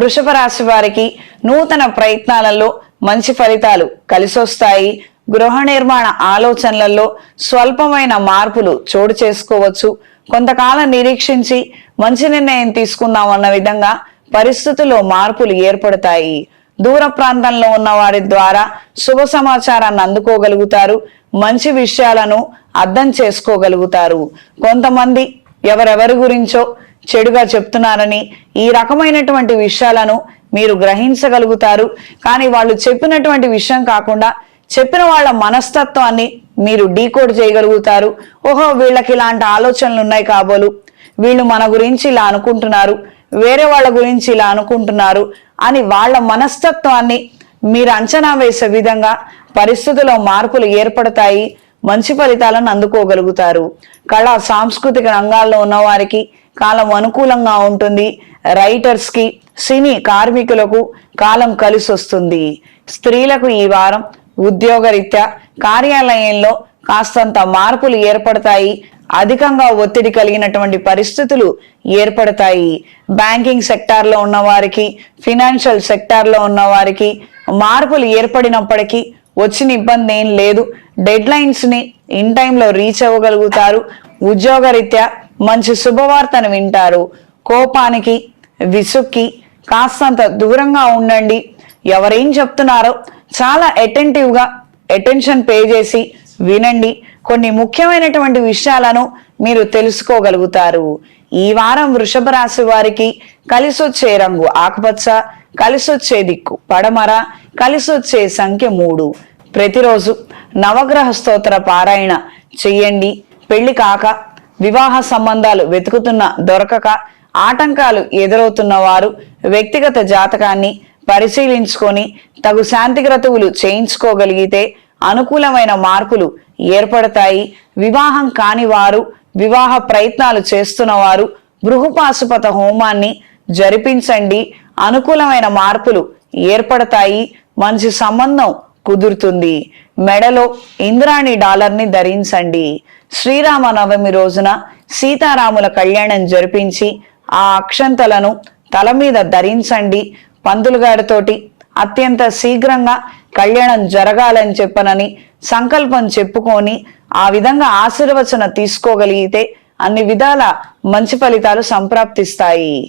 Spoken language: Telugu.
వృషభ రాశి వారికి నూతన ప్రయత్నాలలో మంచి ఫలితాలు కలిసొస్తాయి. గృహ నిర్మాణ ఆలోచనలలో స్వల్పమైన మార్పులు చోటు చేసుకోవచ్చు. కొంతకాలం నిరీక్షించి మంచి నిర్ణయం తీసుకుందామన్న విధంగా పరిస్థితుల్లో మార్పులు ఏర్పడతాయి. దూర ప్రాంతంలో ఉన్న వారి ద్వారా శుభ సమాచారాన్ని అందుకోగలుగుతారు. మంచి విషయాలను అర్థం చేసుకోగలుగుతారు. కొంతమంది ఎవరెవరి గురించో చెడుగా చెప్తున్నారని ఈ రకమైనటువంటి విషయాలను మీరు గ్రహించగలుగుతారు. కానీ వాళ్ళు చెప్పినటువంటి విషయం కాకుండా చెప్పిన వాళ్ళ మనస్తత్వాన్ని మీరు డీకోడ్ చేయగలుగుతారు. ఓహో, వీళ్ళకి ఇలాంటి ఆలోచనలు ఉన్నాయి కాబోలు, వీళ్ళు మన గురించి ఇలా అనుకుంటున్నారు, వేరే వాళ్ళ గురించి ఇలా అనుకుంటున్నారు అని వాళ్ళ మనస్తత్వాన్ని మీరు అంచనా వేసే విధంగా పరిస్థితుల్లో మార్పులు ఏర్పడతాయి. మంచి ఫలితాలను అందుకోగలుగుతారు. కళా సాంస్కృతిక రంగాల్లో ఉన్న వారికి కాలం అనుకూలంగా ఉంటుంది. రైటర్స్ కి, సినీ కార్మికులకు కాలం కలిసి వస్తుంది. స్త్రీలకు ఈ వారం ఉద్యోగరీత్యా కార్యాలయంలో కాస్తంత మార్పులు ఏర్పడతాయి. అధికంగా ఒత్తిడి కలిగినటువంటి పరిస్థితులు ఏర్పడతాయి. బ్యాంకింగ్ సెక్టార్లో ఉన్న వారికి, ఫినాన్షియల్ సెక్టార్లో ఉన్న వారికి మార్పులు ఏర్పడినప్పటికీ వచ్చిన ఇబ్బంది ఏం లేదు. డెడ్ లైన్స్ ని ఇన్ టైంలో రీచ్ అవ్వగలుగుతారు. ఉద్యోగరీత్యా మంచి శుభవార్తను వింటారు. కోపానికి, విసుక్కి కాస్తంత దూరంగా ఉండండి. ఎవరేం చెప్తున్నారో చాలా అటెంటివ్గా అటెన్షన్ పే చేసి వినండి. కొన్ని ముఖ్యమైనటువంటి విషయాలను మీరు తెలుసుకోగలుగుతారు. ఈ వారం వృషభ రాశి వారికి కలిసొచ్చే రంగు ఆకుపచ్చ, కలిసొచ్చే దిక్కు పడమర, కలిసొచ్చే సంఖ్య 3. ప్రతిరోజు నవగ్రహ స్తోత్ర పారాయణ చెయ్యండి. పెళ్లి కాక, వివాహ సంబంధాలు వెతుకుతున్న దొరకక, ఆటంకాలు ఎదురవుతున్న వారు వ్యక్తిగత జాతకాన్ని పరిశీలించుకొని తగు శాంతి క్రతువులు చేయించుకోగలిగితే అనుకూలమైన మార్పులు ఏర్పడతాయి. వివాహం కాని వారు, వివాహ ప్రయత్నాలు చేస్తున్న వారు బృహపాశుపత హోమాన్ని జరిపించండి. అనుకూలమైన మార్పులు ఏర్పడతాయి. మంచి సంబంధం కుదురుతుంది. మెడలో ఇంద్రాణి డాలర్ని ధరించండి. శ్రీరామ నవమి రోజున సీతారాముల కళ్యాణం జరిపించి ఆ అక్షంతలను తల మీద ధరించండి. పంతులు గారితోటి అత్యంత శీఘ్రంగా కళ్యాణం జరగాలని చెప్పనని సంకల్పం చెప్పుకొని ఆ విధంగా ఆశీర్వచన తీసుకోగలిగితే అన్ని విధాల మంచి ఫలితాలు సంప్రాప్తిస్తాయి.